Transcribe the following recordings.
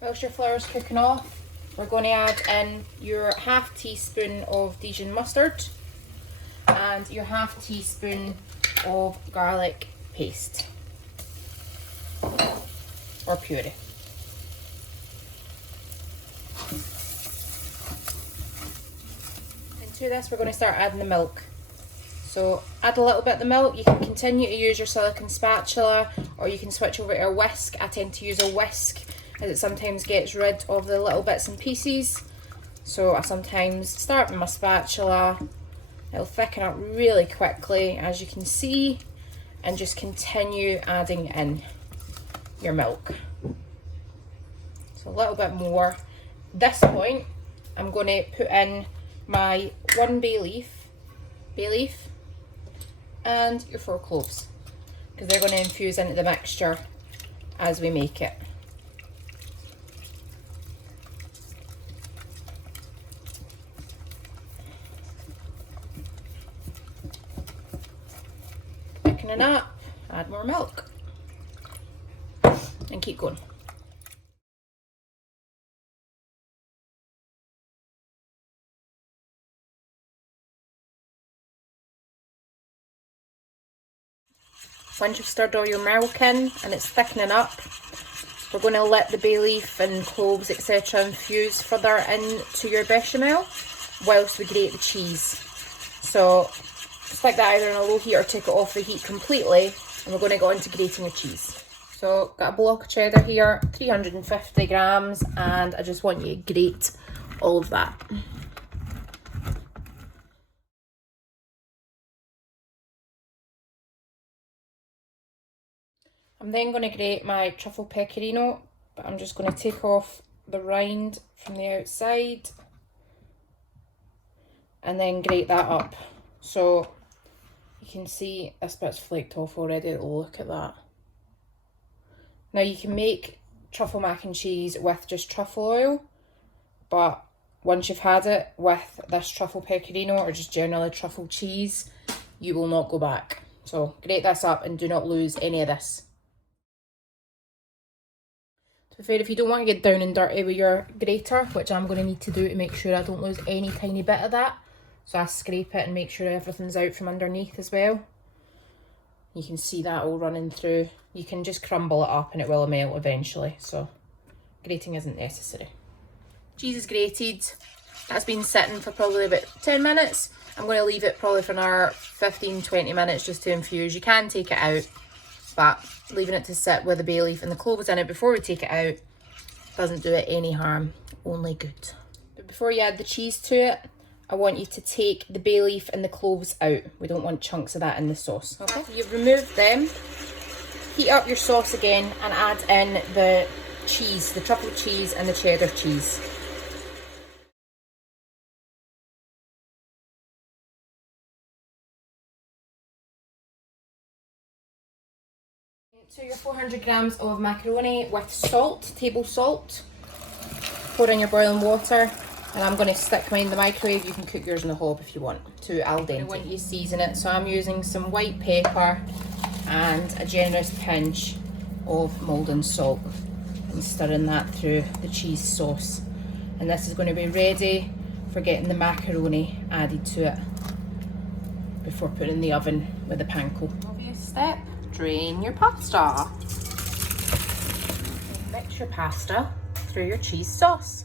Whilst your flour's cooking off, we're going to add in your half teaspoon of Dijon mustard and your half teaspoon of garlic paste or puree. Into this, we're going to start adding the milk. So add a little bit of the milk. You can continue to use your silicone spatula or you can switch over to a whisk. I tend to use a whisk as it sometimes gets rid of the little bits and pieces. So I sometimes start with my spatula. It'll thicken up really quickly, as you can see, and just continue adding in your milk. So a little bit more. At this point, I'm going to put in my 1 bay leaf, and your 4 cloves, because they're going to infuse into the mixture as we make it. Thickening up, add more milk, and keep going. Once you've stirred all your milk in and it's thickening up, we're going to let the bay leaf and cloves, etc. infuse further into your bechamel whilst we grate the cheese. So stick that either on a low heat or take it off the heat completely, and we're going to go into grating the cheese. So got a block of cheddar here, 350 grams, and I just want you to grate all of that. I'm then going to grate my truffle pecorino, but I'm just going to take off the rind from the outside and then grate that up. So you can see this bit's flaked off already. Look at that. Now you can make truffle mac and cheese with just truffle oil, but once you've had it with this truffle pecorino or just generally truffle cheese, you will not go back. So grate this up and do not lose any of this. To be fair, if you don't want to get down and dirty with your grater, which I'm going to need to do to make sure I don't lose any tiny bit of that, so I scrape it and make sure everything's out from underneath as well. You can see that all running through. You can just crumble it up and it will melt eventually, so grating isn't necessary. Cheese is grated. That's been sitting for probably about 10 minutes. I'm going to leave it probably for another 15-20 minutes just to infuse. You can take it out, but leaving it to sit with the bay leaf and the cloves in it before we take it out doesn't do it any harm, only good. But before you add the cheese to it, I want you to take the bay leaf and the cloves out. We don't want chunks of that in the sauce. Okay, after you've removed them, heat up your sauce again and add in the cheese, the truffle cheese and the cheddar cheese. To your 400 grams of macaroni with salt, table salt. Pour in your boiling water, and I'm going to stick mine in the microwave. You can cook yours in the hob if you want, to al dente. I want you to season it, so I'm using some white pepper and a generous pinch of maldon salt and stirring that through the cheese sauce. And this is going to be ready for getting the macaroni added to it before putting in the oven with the panko. Obvious step. Drain your pasta. Mix your pasta through your cheese sauce.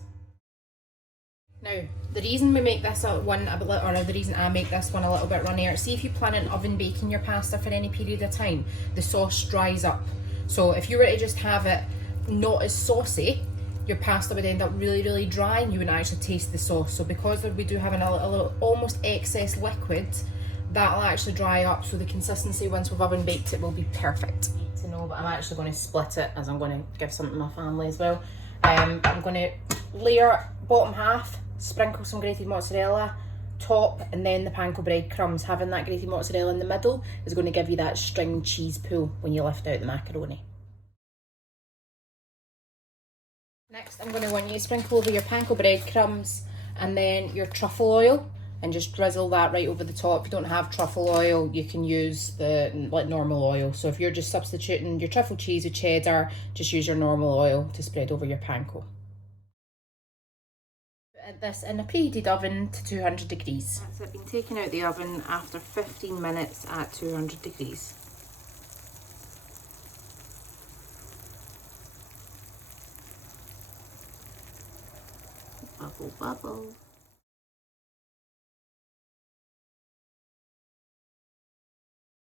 Now, the reason we make this one a bit, or the reason I make this one a little bit runnier, see if you plan on oven baking your pasta for any period of time, the sauce dries up. So if you were to just have it not as saucy, your pasta would end up really, really dry and you wouldn't actually taste the sauce. So because we do have a little almost excess liquid, that'll actually dry up, so the consistency once we've oven baked it will be perfect. To know, but I'm actually going to split it as I'm going to give some to my family as well. I'm going to layer bottom half, sprinkle some grated mozzarella, top, and then the panko breadcrumbs. Having that grated mozzarella in the middle is going to give you that string cheese pull when you lift out the macaroni. Next, I'm going to want you to sprinkle over your panko breadcrumbs and then your truffle oil. and just drizzle that right over the top. If you don't have truffle oil, you can use the like normal oil. So if you're just substituting your truffle cheese with cheddar, just use your normal oil to spread over your panko. Put this in a preheated oven to 200 degrees. So I've been taken out the oven after 15 minutes at 200 degrees. Bubble, bubble.